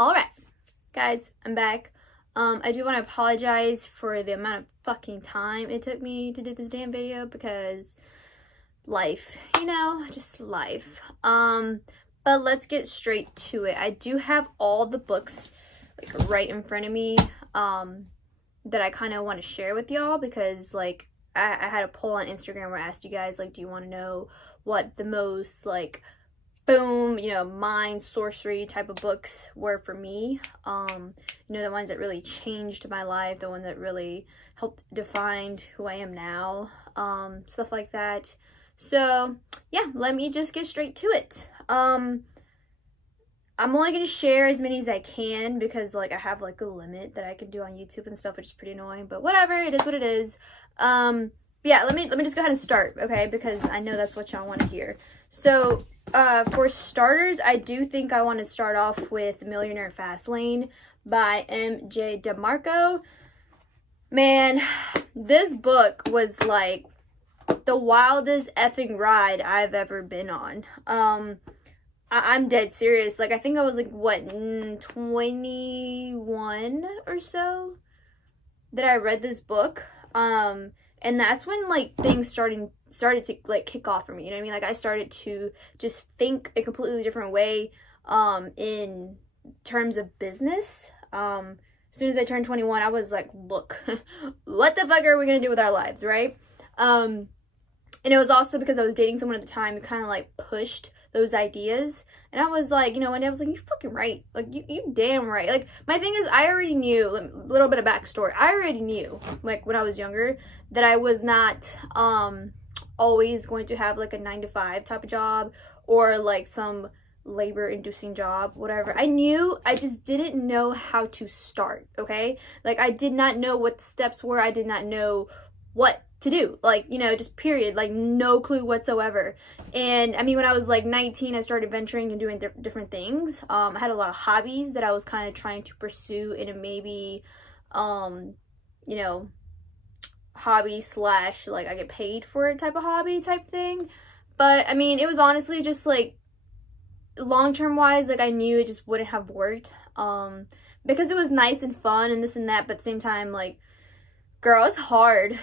All right, guys, I'm back. I do want to apologize for the amount of fucking time it took me to do this damn video because life, just life. But let's get straight to it. I do have all the books like right in front of me that I kind of want to share with y'all because like I had a poll on Instagram where I asked you guys like, do you want to know what the most like boom, mind sorcery type of books were for me. The ones that really changed my life, the ones that really helped define who I am now, stuff like that. So yeah, let me just get straight to it. I'm only gonna share as many as I can because like I have like a limit that I can do on YouTube and stuff, which is pretty annoying, but whatever, it is what it is. Yeah, let me just go ahead and start, okay, because I know that's what y'all want to hear. So for starters, I do think I want to start off with Millionaire Fastlane by M.J. DeMarco. Man, this book was like the wildest effing ride I've ever been on. I'm dead serious. Like, I think I was like, what, 21 or so that I read this book. And that's when like things started to like kick off for me, you know what I mean? Like I started to just think a completely different way in terms of business. As soon as I turned 21, I was like, look, what the fuck are we gonna do with our lives, right? And it was also because I was dating someone at the time who kind of like pushed those ideas, and I was like, one day I was like, you're fucking right, like you damn right. Like my thing is, I already knew, a little bit of backstory, I already knew like when I was younger that I was not always going to have like a 9-to-5 type of job or like some labor inducing job, whatever. I knew, I just didn't know how to start, okay? Like I did not know what the steps were. I did not know what to do, like, just period, like no clue whatsoever. And I mean, when I was like 19, I started venturing and doing different things. I had a lot of hobbies that I was kind of trying to pursue in a maybe hobby slash like I get paid for it type of hobby type thing. But I mean, it was honestly just like long-term wise, like I knew it just wouldn't have worked because it was nice and fun and this and that, but at the same time, like, girl, it's hard,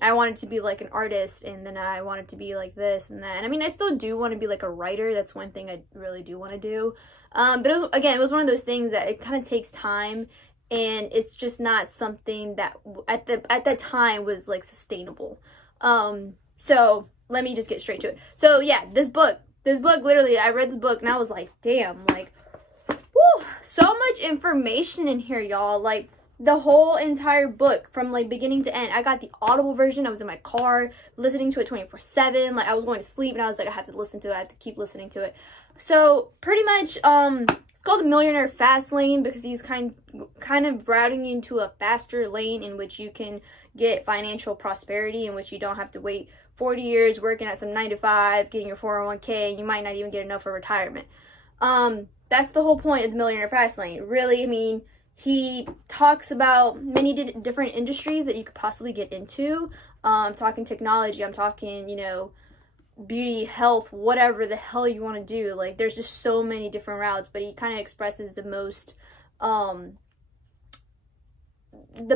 I wanted to be like an artist, and then I wanted to be like this and that. And I mean, I still do want to be like a writer. That's one thing I really do want to do. But it was one of those things that it kind of takes time, and it's just not something that at that time was like sustainable. So let me just get straight to it. So yeah, this book literally, I read the book and I was like, damn, like, whew, so much information in here, y'all. Like the whole entire book from like beginning to end. I got the Audible version. I was in my car listening to it 24/7. Like I was going to sleep and I was like, I have to listen to it. I have to keep listening to it. So pretty much, it's called the Millionaire Fastlane because he's kind of routing you into a faster lane in which you can get financial prosperity, in which you don't have to wait 40 years working at some 9-to-5, getting your 401k, and you might not even get enough for retirement. That's the whole point of the Millionaire Fastlane. Really, I mean, he talks about many different industries that you could possibly get into. I'm talking technology, I'm talking, beauty, health, whatever the hell you want to do. Like, there's just so many different routes, but he kind of expresses the most, the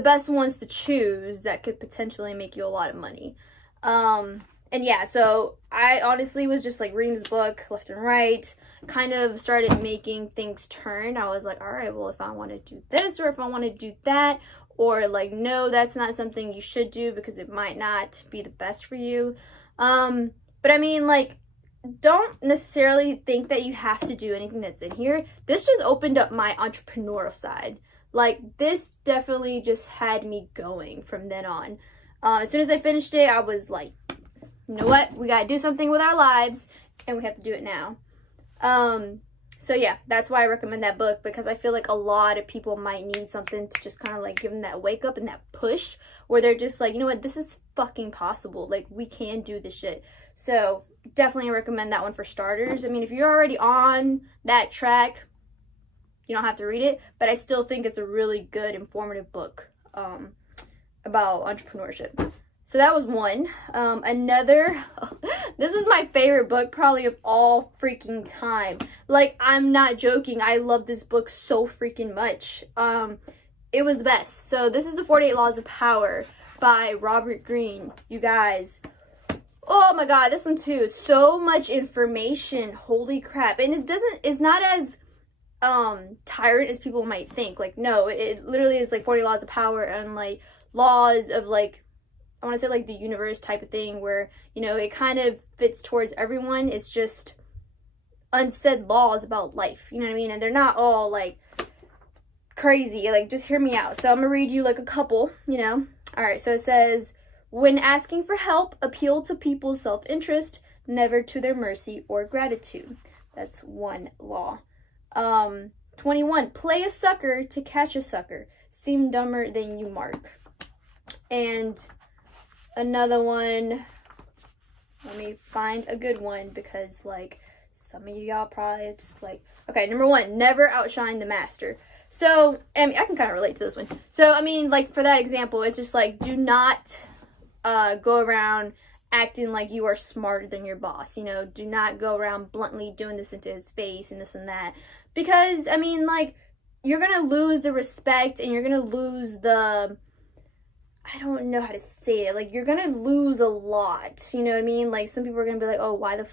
best ones to choose that could potentially make you a lot of money. And yeah, so I honestly was just like reading this book left and right, kind of started making things turn. I was like, all right, well, if I want to do this or if I want to do that, or like, no, that's not something you should do because it might not be the best for you. But I mean, like, don't necessarily think that you have to do anything that's in here. This just opened up my entrepreneurial side. Like, this definitely just had me going from then on. As soon as I finished it, I was like, you know what? We gotta do something with our lives, and we have to do it now. So yeah, that's why I recommend that book, because I feel like a lot of people might need something to just kind of like give them that wake up and that push where they're just like, you know what? This is fucking possible. Like, we can do this shit. So definitely recommend that one for starters. I mean, if you're already on that track, you don't have to read it, but I still think it's a really good informative book about entrepreneurship. So that was one. Another, this is my favorite book probably of all freaking time. Like, I'm not joking. I love this book so freaking much. It was the best. So this is the 48 Laws of Power by Robert Greene. You guys, oh my god, this one too. So much information. Holy crap. And it's not as tyrant as people might think. Like, no, it literally is like 40 laws of power and like laws of like, I want to say like the universe type of thing where, you know, it kind of fits towards everyone. It's just unsaid laws about life, you know what I mean? And they're not all like crazy. Like, just hear me out. So I'm gonna read you like a couple, you know. All right, so it says, when asking for help, appeal to people's self-interest, never to their mercy or gratitude. That's one law. 21, play a sucker to catch a sucker. Seem dumber than you mark. And another one, let me find a good one because like some of y'all probably just like, okay, number 1, never outshine the master. So, I mean, I can kind of relate to this one. So, I mean, like, for that example, it's just like, do not go around acting like you are smarter than your boss. You know, do not go around bluntly doing this into his face and this and that. Because, I mean, like, you're going to lose the respect and you're going to lose the, I don't know how to say it. Like, you're going to lose a lot. You know what I mean? Like, some people are going to be like, oh, why the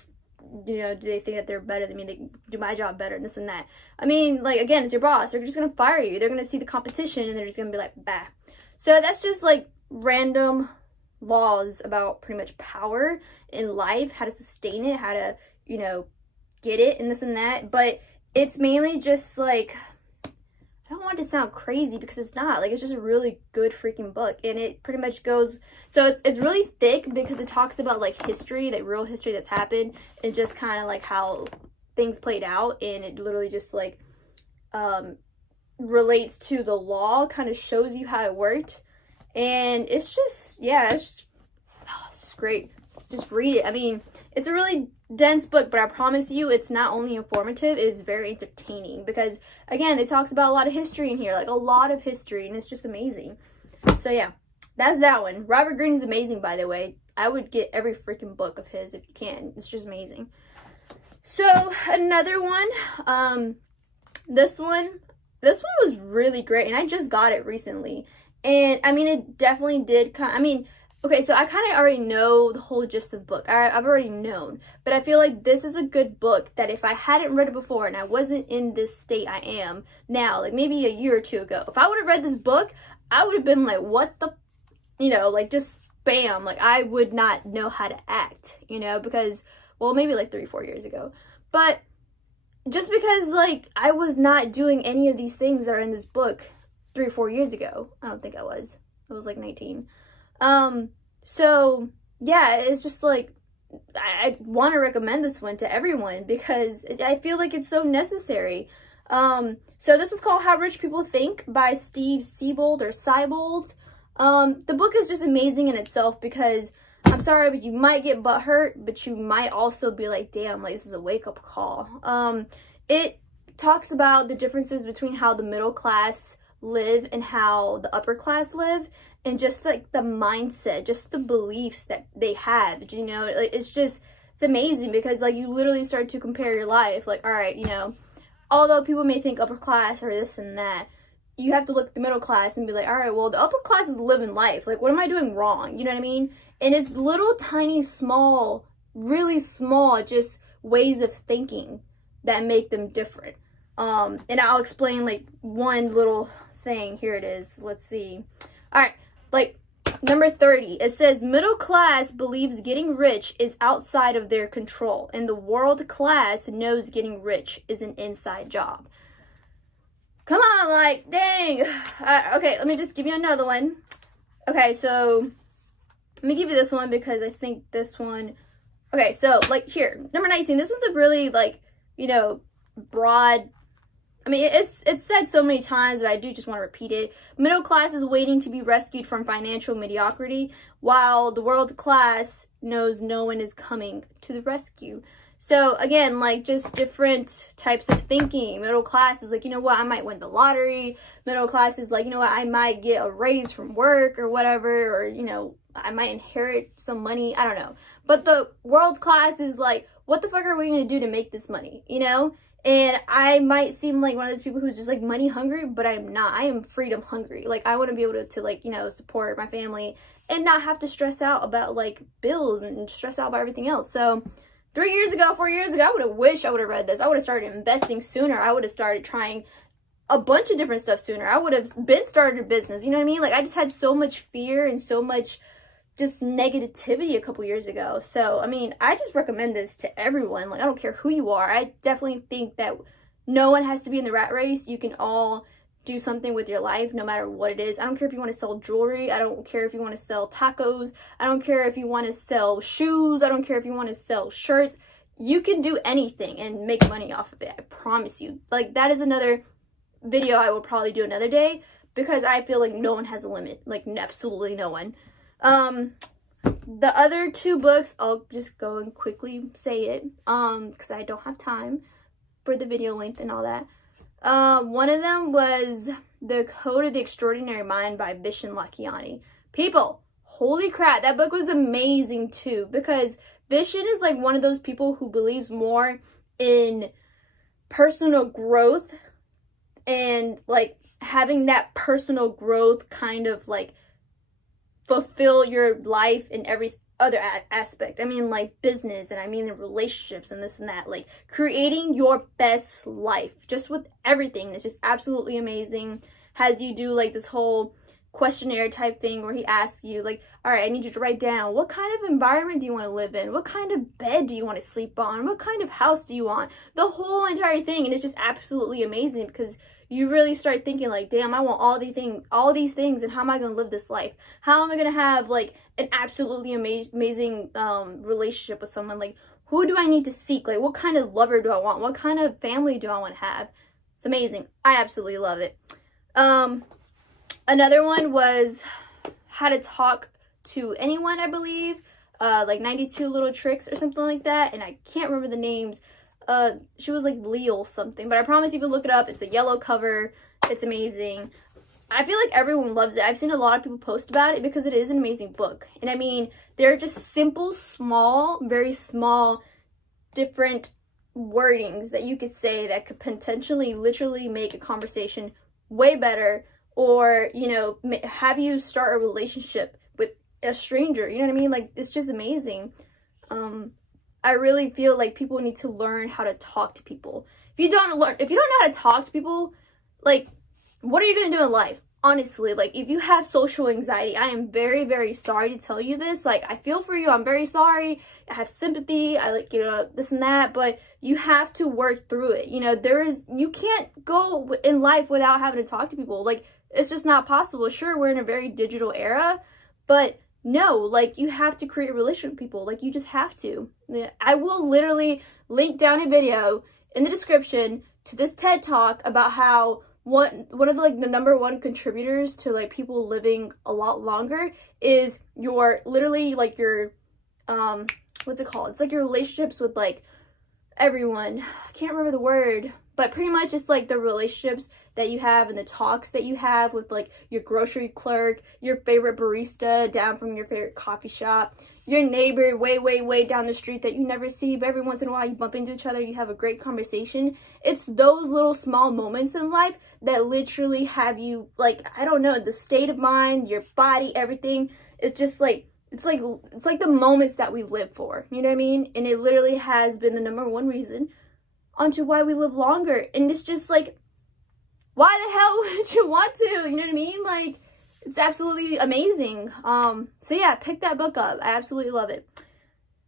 you know, do they think that they're better than me? They do my job better and this and that. I mean, like, again, it's your boss. They're just going to fire you. They're going to see the competition and they're just going to be like, bah. So that's just like random laws about pretty much power in life, how to sustain it, how to, you know, get it and this and that. But it's mainly just like, I don't want it to sound crazy because it's not. Like, it's just a really good freaking book. And it pretty much goes, so it's really thick because it talks about like history, like real history that's happened, and just kind of like how things played out. And it literally just like relates to the law, kind of shows you how it worked. And it's just, yeah, it's just great. Just read it. I mean, it's a really dense book, but I promise you it's not only informative, it's very entertaining because, again, it talks about a lot of history in here, like a lot of history, and it's just amazing. So yeah, that's that one. Robert Greene is amazing, by the way. I would get every freaking book of his if you can. It's just amazing. So another one, this one was really great, and I just got it recently. And I mean, it definitely did kind of, I mean, okay, so I kind of already know the whole gist of the book. I've already known. But I feel like this is a good book that if I hadn't read it before and I wasn't in this state I am now, like maybe a year or two ago, if I would have read this book, I would have been like, what the, you know, like just bam. Like, I would not know how to act, you know, because, well, maybe like 3-4 years ago. But just because, like, I was not doing any of these things that are in this book 3 or 4 years ago. I don't think I was. I was like 19. So yeah, it's just like, I want to recommend this one to everyone because I feel like it's so necessary. So this was called How Rich People Think by Steve Siebold or Siebold. The book is just amazing in itself because, I'm sorry, but you might get butthurt, but you might also be like, damn, like this is a wake-up call. It talks about the differences between how the middle class live and how the upper class live, and just like the mindset, just the beliefs that they have, you know, like it's amazing because like you literally start to compare your life, like, all right, you know, although people may think upper class or this and that, you have to look at the middle class and be like, all right, well, the upper class is living life, like what am I doing wrong, you know what I mean? And it's little tiny small, really small, just ways of thinking that make them different. And I'll explain like one little thing. Here it is. Let's see. All right, like number 30, it says middle class believes getting rich is outside of their control, and the world class knows getting rich is an inside job. Come on, like, dang. Okay, let me just give you another one. Okay, so let me give you this one because I think this one, okay, so like here, number 19, this one's a really like, you know, broad, I mean, it's said so many times, but I do just want to repeat it. Middle class is waiting to be rescued from financial mediocrity, while the world class knows no one is coming to the rescue. So again, like just different types of thinking. Middle class is like, you know what, I might win the lottery. Middle class is like, you know what, I might get a raise from work or whatever, or, you know, I might inherit some money, I don't know. But the world class is like, what the fuck are we gonna do to make this money, you know? And I might seem like one of those people who's just like money hungry, but I'm not. I am freedom hungry. Like, I want to be able to like, you know, support my family and not have to stress out about like bills and stress out about everything else. So 3 years ago, 4 years ago, I would have wished I would have read this. I would have started investing sooner. I would have started trying a bunch of different stuff sooner. I would have been started a business. You know what I mean? Like, I just had so much fear and so much just negativity a couple years ago. So, I mean, I just recommend this to everyone. Like, I don't care who you are. I definitely think that no one has to be in the rat race. You can all do something with your life, no matter what it is. I don't care if you want to sell jewelry. I don't care if you want to sell tacos. I don't care if you want to sell shoes. I don't care if you want to sell shirts. You can do anything and make money off of it. I promise you. Like, that is another video I will probably do another day, because I feel like no one has a limit. Like, absolutely no one. The other 2 books, I'll just go and quickly say it, because I don't have time for the video length and all that. One of them was The Code of the Extraordinary Mind by Vishen Lakhiani. People, holy crap, that book was amazing too, because Vishen is like one of those people who believes more in personal growth and like having that personal growth kind of like fulfill your life in every other aspect. I mean, like business, and I mean in relationships and this and that, like creating your best life just with everything. It's just absolutely amazing. Has you do like this whole questionnaire type thing where he asks you like, all right, I need you to write down what kind of environment do you want to live in, what kind of bed do you want to sleep on, what kind of house do you want, the whole entire thing. And it's just absolutely amazing, because you really start thinking like, damn, I want all these things, and how am I going to live this life? How am I going to have like an absolutely amazing relationship with someone? Like, who do I need to seek? Like, what kind of lover do I want? What kind of family do I want to have? It's amazing. I absolutely love it. Another one was How to Talk to Anyone, I believe. Like 92 Little Tricks or something like that. And I can't remember the names. She was like Leal something, but I promise you can look it up. It's a yellow cover. It's amazing. I feel like everyone loves it. I've seen a lot of people post about it because it is an amazing book. And I mean, they're just simple, small, very small, different wordings that you could say that could potentially literally make a conversation way better, or, you know, have you start a relationship with a stranger. You know what I mean? Like, it's just amazing. I really feel like people need to learn how to talk to people. If you don't know how to talk to people, like, what are you going to do in life? Honestly, like, if you have social anxiety, I am very, very sorry to tell you this. Like, I feel for you. I'm very sorry. I have sympathy. I like, you know, this and that, but you have to work through it. You know, you can't go in life without having to talk to people. Like, it's just not possible. Sure, we're in a very digital era, but no, like, you have to create a relationship with people. Like, you just have to. I will literally link down a video in the description to this TED Talk about how one of the, like, the #1 contributors to like people living a lot longer is your literally like your what's it called? It's like your relationships with like everyone. I can't remember the word, but pretty much it's like the relationships that you have and the talks that you have with like your grocery clerk, your favorite barista down from your favorite coffee shop, your neighbor way down the street that you never see, but every once in a while you bump into each other, you have a great conversation. It's those little small moments in life that literally have you, like, I don't know, the state of mind, your body, everything. It's just like, it's like the moments that we live for, you know what I mean? And it literally has been the #1 reason onto why we live longer. And it's just like, why the hell would you want to? You know what I mean? Like, it's absolutely amazing. So yeah, pick that book up. I absolutely love it.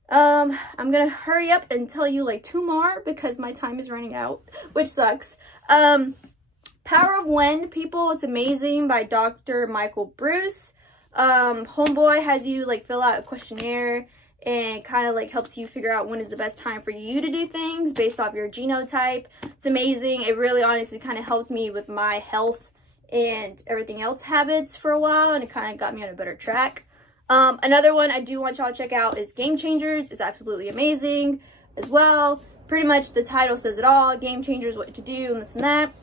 I'm gonna hurry up and tell you like 2 more because my time is running out, which sucks. Power of When, people, it's amazing, by Dr. Michael Bruce. Homeboy has you like fill out a questionnaire and kind of like helps you figure out when is the best time for you to do things based off your genotype. It's amazing. It really honestly kind of helped me with my health and everything else habits for a while, and it kind of got me on a better track. Another one I do want y'all to check out is Game Changers. It's absolutely amazing as well. Pretty much the title says it all. Game Changers, what to do and this and that.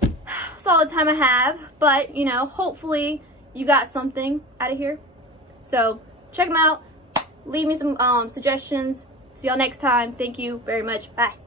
That's all the time I have, but you know, hopefully you got something out of here. So check them out. Leave me some suggestions. See y'all next time. Thank you very much. Bye.